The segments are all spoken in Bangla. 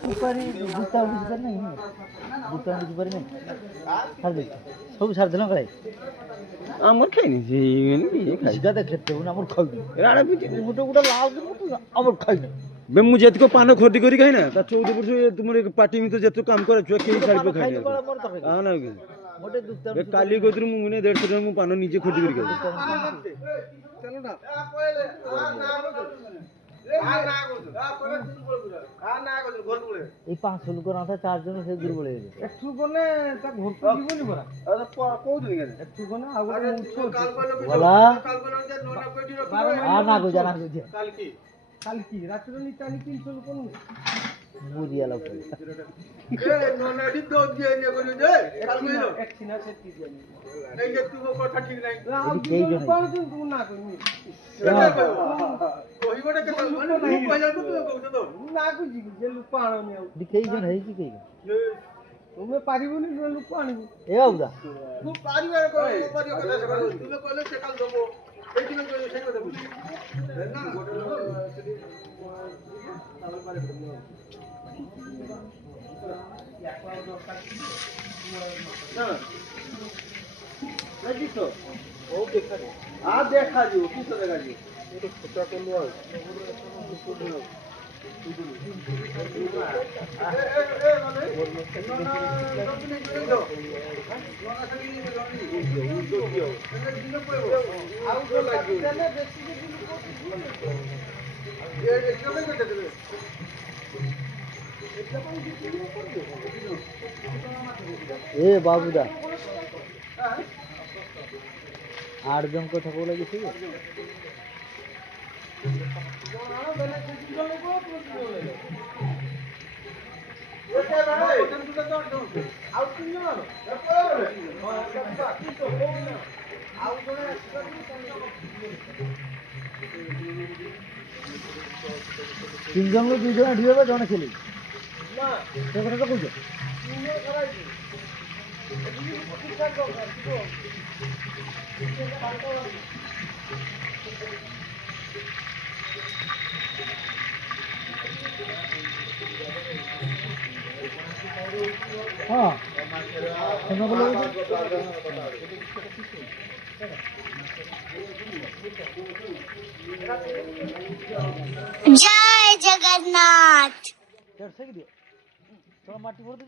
ସୁପାରି ବୁତା ଉଡିଛି ପାରି ନାହିଁ ବୁତା ଉଡିଛି ପାରି ନାହିଁ ସାର ଦେଇଛି ସବୁ ସାର ଦେଲା କଳେ ଆମର ଖାଇନି ସିଧା ଦେଖେତେ ଆମର ଖାଇନି ଗୋଟେ ଗୋଟେ ଲାଉ ଆମର ଖାଇନି বে মু যেতক পান খদি করি খাই না তা 14 বছর তোমার পার্টি মিতে যেত কাম করে ছুয়া কেই ছাড়বে খাই না না কি মোটে দুধ কালি গদর মু মনে 150 টাকা মু পান নিজে খদি করি খাই চলো না এই 500 লোকের মাথা 4 জন সে দূর বলে গেল একটু কোনে তা ঘরতে দিবনি পড়া আরে কও দিন কেন একটু কোনে আগরে উঠছো বলা কাল বলে যে নোনা কইটি না গো জানা গো কাল কি রাত্রে নিতানি 300 লোক কোন বুঝিয়া লাগ এ নোনা দি তো দিয়ে নে করি দে কাল কইলো এক সিনা সেটি দিয়ে নাই যে তুই কথা ঠিক নাই এই জন কোন দিন তুই না কইনি কইবটা কে বলবো নাই কইলা তো তুই কইছ তো না কইছি যে লোক পানো নি দিকেই জন হেই কি তুমি পারিবনি লোক আনিবি এ বাবুদা তুই পারিবার কই পারিও কথা তুমি কইলে সে কাল দেবো এই দিন কই সেই কথা বুঝি না সেটি তাহলে পারে না না দিছো ও দেখা দে আ দেখা দিও কি তো দেখা দিও এটা ছোটা করলো আর এ বাবুদা 8 জন কথা বলে গেছি তিনজন লোক 2 জন ঢিবে বা জনে খেলি না সে কথা কইছো हाँ जय जगन्नाथ थोड़ा माटी भर दो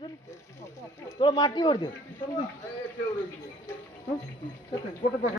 थोड़ा माटी भर दो